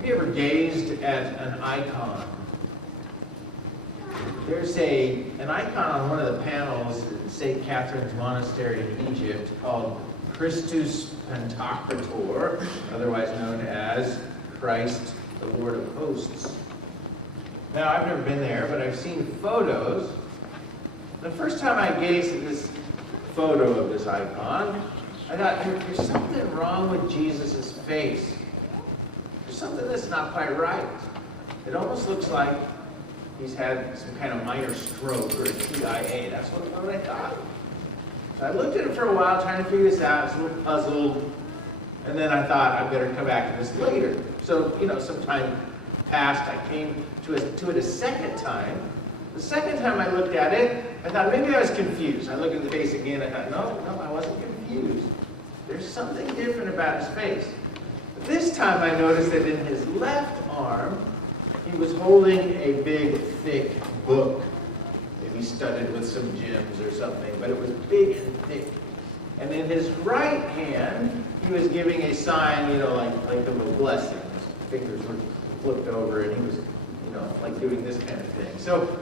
Have you ever gazed at an icon? There's an icon on one of the panels in St. Catherine's Monastery in Egypt called Christus Pantocrator, otherwise known as Christ, the Lord of Hosts. Now, I've never been there, but I've seen photos. The first time I gazed at this photo of this icon, I thought, there's something wrong with Jesus' face. There's something that's not quite right. It almost looks like he's had some kind of minor stroke or a TIA. That's what I thought. So I looked at it for a while, trying to figure this out. I was a little puzzled. And then I thought, I better come back to this later. So, some time passed. I came to it a second time. The second time I looked at it, I thought maybe I was confused. I looked at the face again. I thought, no, I wasn't confused. There's something different about his face. But this time I noticed that in his left arm, he was holding a big, thick book. Maybe studded with some gems or something, but it was big and thick. And in his right hand, he was giving a sign, like of a blessing. His fingers were flipped over, and he was, like doing this kind of thing. So,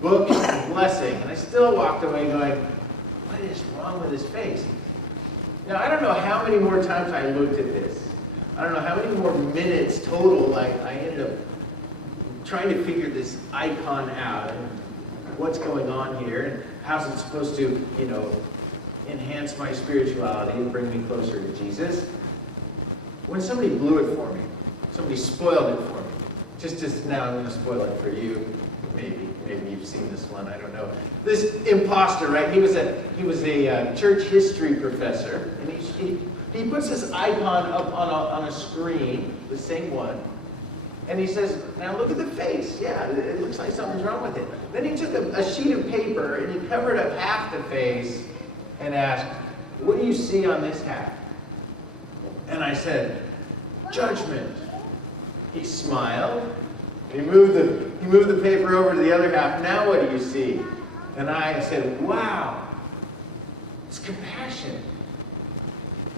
book and blessing. And I still walked away going, what is wrong with his face? Now, I don't know how many more times I looked at this. I don't know how many more minutes total I ended up trying to figure this icon out and what's going on here and how's it supposed to, enhance my spirituality and bring me closer to Jesus. When somebody blew it for me, somebody spoiled it for me. Just now I'm going to spoil it for you. Maybe you've seen this one, I don't know. This imposter, right? He was a church history professor, and he puts this icon up on a screen, the same one, and he says, now look at the face. Yeah, it looks like something's wrong with it. Then he took a sheet of paper and he covered up half the face and asked, what do you see on this half? And I said, judgment. He smiled. He moved the paper over to the other half. Now what do you see? And I said, wow, it's compassion.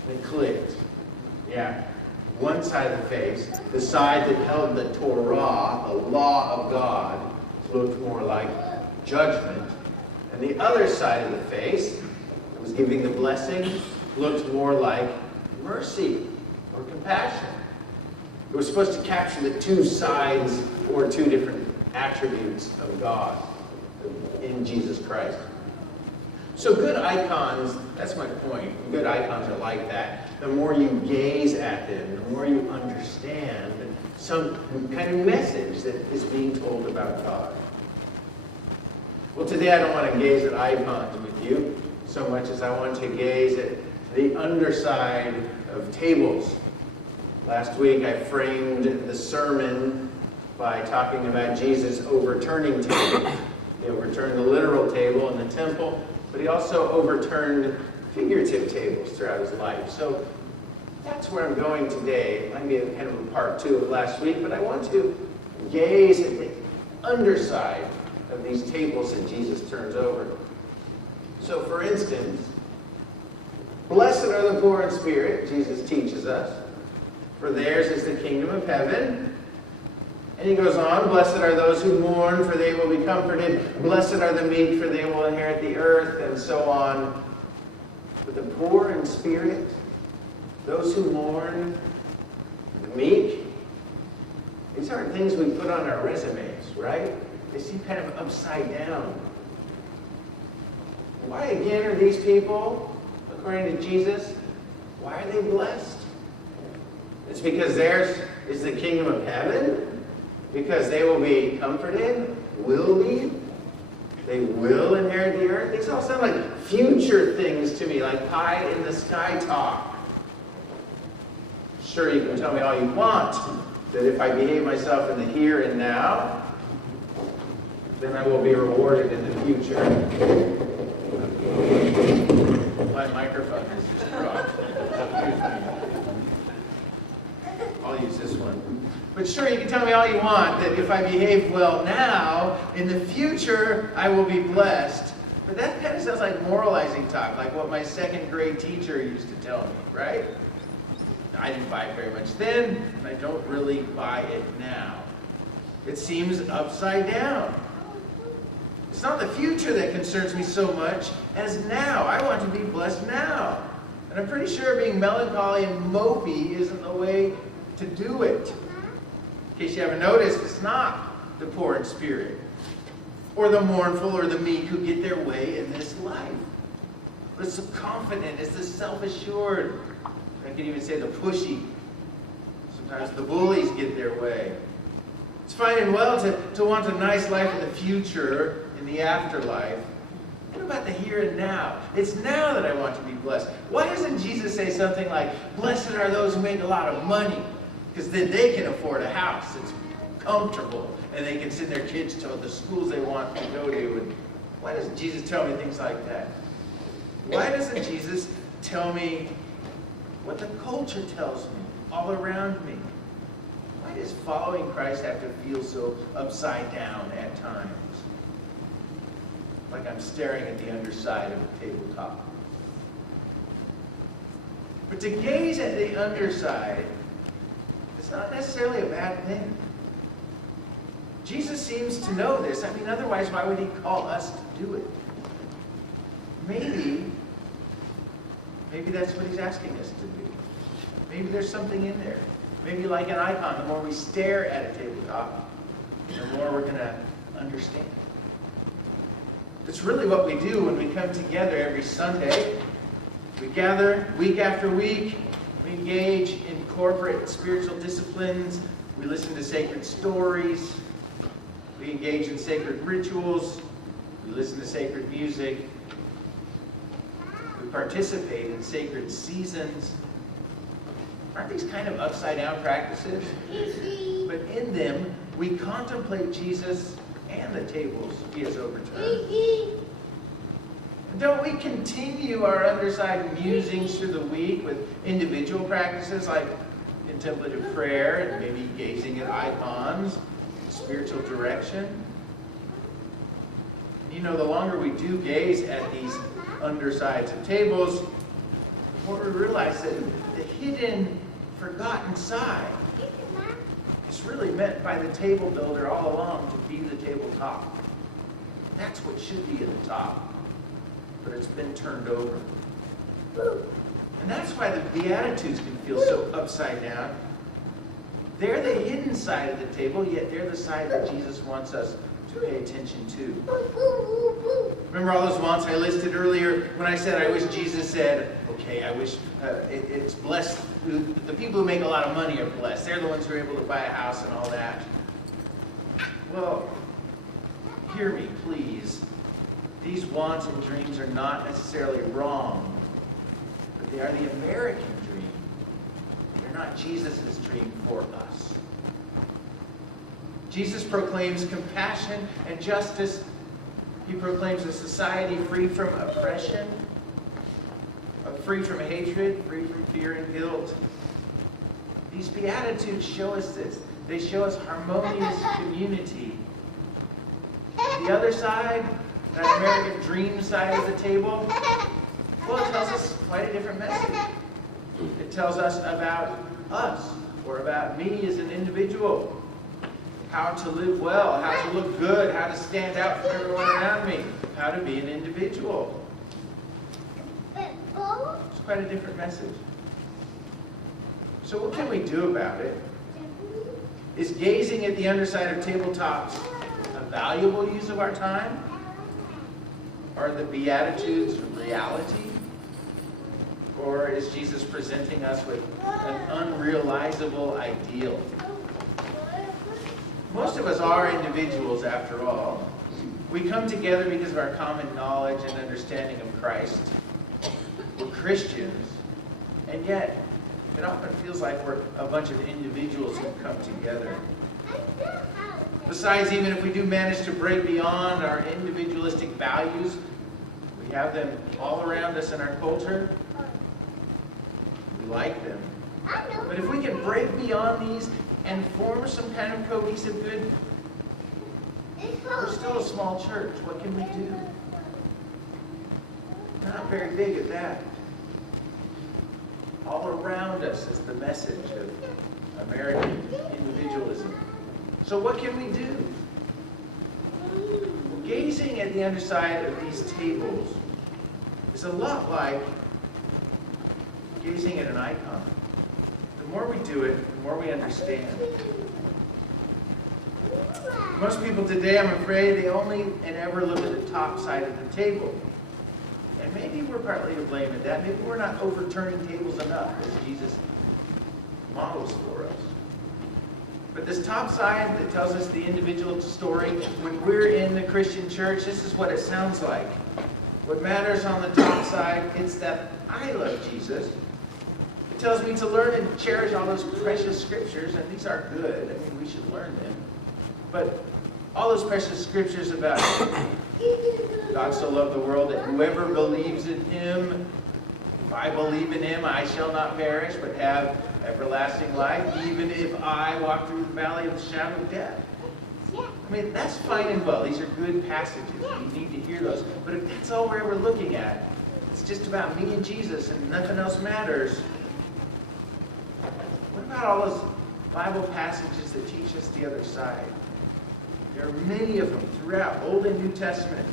And it clicked. Yeah. One side of the face, the side that held the Torah, the law of God, looked more like judgment. And the other side of the face, that was giving the blessing, looked more like mercy or compassion. It was supposed to capture the two sides or two different attributes of God in Jesus Christ. So good icons, that's my point, good icons are like that. The more you gaze at them, the more you understand some kind of message that is being told about God. Well, today I don't want to gaze at icons with you so much as I want to gaze at the underside of tables. Last week I framed the sermon by talking about Jesus overturning tables. He overturned the literal table in the temple, but he also overturned figurative tables throughout his life. So that's where I'm going today. It might be kind of a part two of last week, but I want to gaze at the underside of these tables that Jesus turns over. So for instance, blessed are the poor in spirit, Jesus teaches us, for theirs is the kingdom of heaven. And he goes on, blessed are those who mourn, for they will be comforted. Blessed are the meek, for they will inherit the earth, and so on. But the poor in spirit, those who mourn, the meek, these aren't things we put on our resumes, right? They seem kind of upside down. Why again are these people, according to Jesus, why are they blessed? It's because theirs is the kingdom of heaven? Because they will be comforted, will be, they will inherit the earth. These all sound like future things to me, like pie in the sky talk. Sure, you can tell me all you want, that if I behave myself in the here and now, then I will be rewarded in the future. My microphone has just dropped. I'll use this one. But sure, you can tell me all you want that if I behave well now, in the future, I will be blessed. But that kind of sounds like moralizing talk, like what my second grade teacher used to tell me, right? I didn't buy it very much then, and I don't really buy it now. It seems upside down. It's not the future that concerns me so much as now. I want to be blessed now. And I'm pretty sure being melancholy and mopey isn't the way to do it. In case you haven't noticed, it's not the poor in spirit, or the mournful, or the meek who get their way in this life. But it's the confident, it's the self-assured. I can even say the pushy. Sometimes the bullies get their way. It's fine and well to want a nice life in the future, in the afterlife. What about the here and now? It's now that I want to be blessed. Why doesn't Jesus say something like, blessed are those who make a lot of money? Because then they can afford a house. It's comfortable. And they can send their kids to the schools they want to go to. And why doesn't Jesus tell me things like that? Why doesn't Jesus tell me what the culture tells me all around me? Why does following Christ have to feel so upside down at times? Like I'm staring at the underside of a tabletop. But to gaze at the underside, it's not necessarily a bad thing. Jesus seems to know this. I mean, otherwise, why would he call us to do it? Maybe that's what he's asking us to do. Maybe there's something in there. Maybe like an icon, the more we stare at a tabletop, the more we're going to understand. It's really what we do when we come together every Sunday. We gather week after week. We engage in corporate spiritual disciplines. We listen to sacred stories. We engage in sacred rituals. We listen to sacred music. We participate in sacred seasons. Aren't these kind of upside-down practices? But in them, we contemplate Jesus and the tables he has overturned. And don't we continue our Underside musings through the week with individual practices like contemplative prayer and maybe gazing at icons, spiritual direction? You know, the longer we do gaze at these undersides of tables, the more we realize that the hidden, forgotten side is really meant by the table builder all along to be the tabletop. That's what should be at the top, but it's been turned over. And that's why the Beatitudes can feel so upside down. They're the hidden side of the table, yet they're the side that Jesus wants us to pay attention to. Remember all those wants I listed earlier when I said I wish Jesus said, okay, I wish it's blessed. The people who make a lot of money are blessed. They're the ones who are able to buy a house and all that. Well, hear me, please. These wants and dreams are not necessarily wrong, but they are the American dream. They're not Jesus' dream for us. Jesus proclaims compassion and justice. He proclaims a society free from oppression, free from hatred, free from fear and guilt. These Beatitudes show us this. They show us harmonious community. The other side, that American dream side of the table, well, it tells us quite a different message. It tells us about us, or about me as an individual. How to live well, how to look good, how to stand out from everyone around me, how to be an individual. It's quite a different message. So what can we do about it? Is gazing at the underside of tabletops a valuable use of our time? Are the Beatitudes reality? Or is Jesus presenting us with an unrealizable ideal? Most of us are individuals, after all. We come together because of our common knowledge and understanding of Christ. We're Christians, and yet it often feels like we're a bunch of individuals who come together. Besides, even if we do manage to break beyond our individualistic values, we have them all around us in our culture. We like them. But if we can break beyond these and form some kind of cohesive good, we're still a small church. What can we do? Not very big at that. all around us is the message of American individualism. So what can we do? Well, gazing at the underside of these tables is a lot like gazing at an icon. The more we do it, the more we understand. Most people today, I'm afraid, they only and ever look at the top side of the table. And maybe we're partly to blame at that. Maybe we're not overturning tables enough as Jesus models for us. But this top side that tells us the individual story, when we're in the Christian church, this is what it sounds like. What matters on the top side, it's that I love Jesus. It tells me to learn and cherish all those precious scriptures, and these are good. I mean, we should learn them. But all those precious scriptures about God so loved the world that whoever believes in him, if I believe in him, I shall not perish, but have everlasting life, even if I walk through the valley of the shadow of death. I mean, that's fine and well. These are good passages. You need to hear those. But if that's all we're ever looking at, it's just about me and Jesus and nothing else matters. What about all those Bible passages that teach us the other side? There are many of them throughout Old and New Testament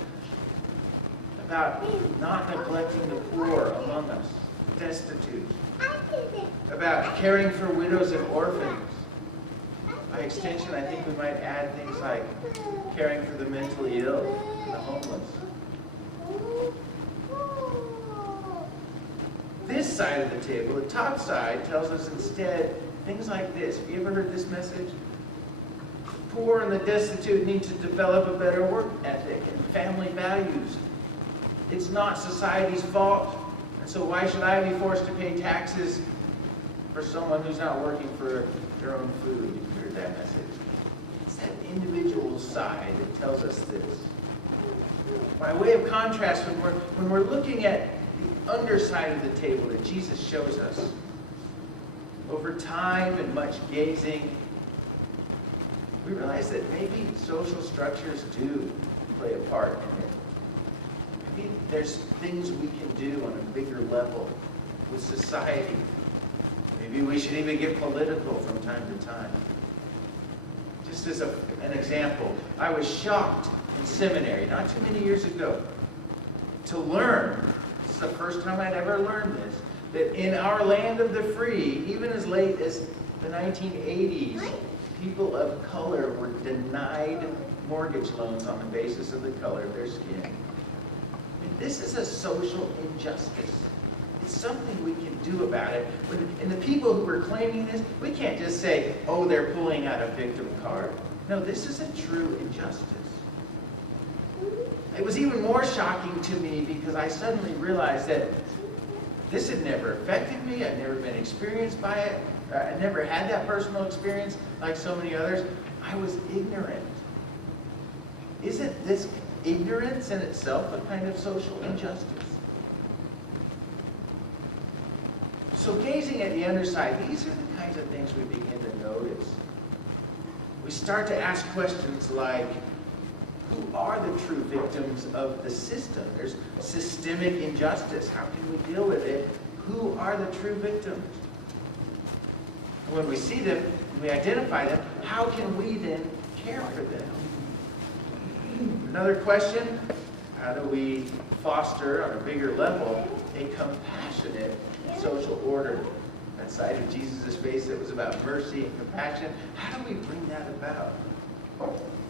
about not neglecting the poor among us, destitute, about caring for widows and orphans. By extension, I think we might add things like caring for the mentally ill and the homeless. This side of the table, the top side, tells us instead things like this. Have you ever heard this message? The poor and the destitute need to develop a better work ethic and family values. It's not society's fault, and so why should I be forced to pay taxes for someone who's not working for their own food? You've heard that message. It's that individual side that tells us this. By way of contrast, when we're looking at the underside of the table that Jesus shows us, over time and much gazing, we realize that maybe social structures do play a part in it. Maybe there's things we can do on a bigger level with society. Maybe we should even get political from time to time. Just as an example, I was shocked in seminary not too many years ago to learn, this is the first time I'd ever learned this, that in our land of the free, even as late as the 1980s, people of color were denied mortgage loans on the basis of the color of their skin. I mean, this is a social injustice. It's something we can do about it. And the people who are claiming this, we can't just say, oh, they're pulling out a victim card. No, this is a true injustice. It was even more shocking to me because I suddenly realized that this had never affected me. I'd never been experienced by it. I never had that personal experience like so many others. I was ignorant. Isn't this ignorance in itself a kind of social injustice? So gazing at the underside, these are the kinds of things we begin to notice. We start to ask questions like, who are the true victims of the system? There's systemic injustice. How can we deal with it? Who are the true victims? And when we see them, when we identify them, how can we then care for them? Another question, how do we foster on a bigger level a compassionate social order? That side of Jesus' face that was about mercy and compassion, how do we bring that about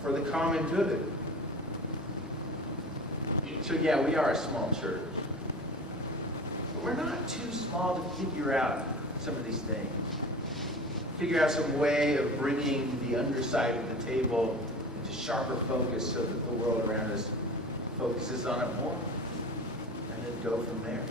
for the common good? So yeah, we are a small church. But we're not too small to figure out some of these things. Figure out some way of bringing the underside of the table into sharper focus so that the world around us focuses on it more. And then go from there.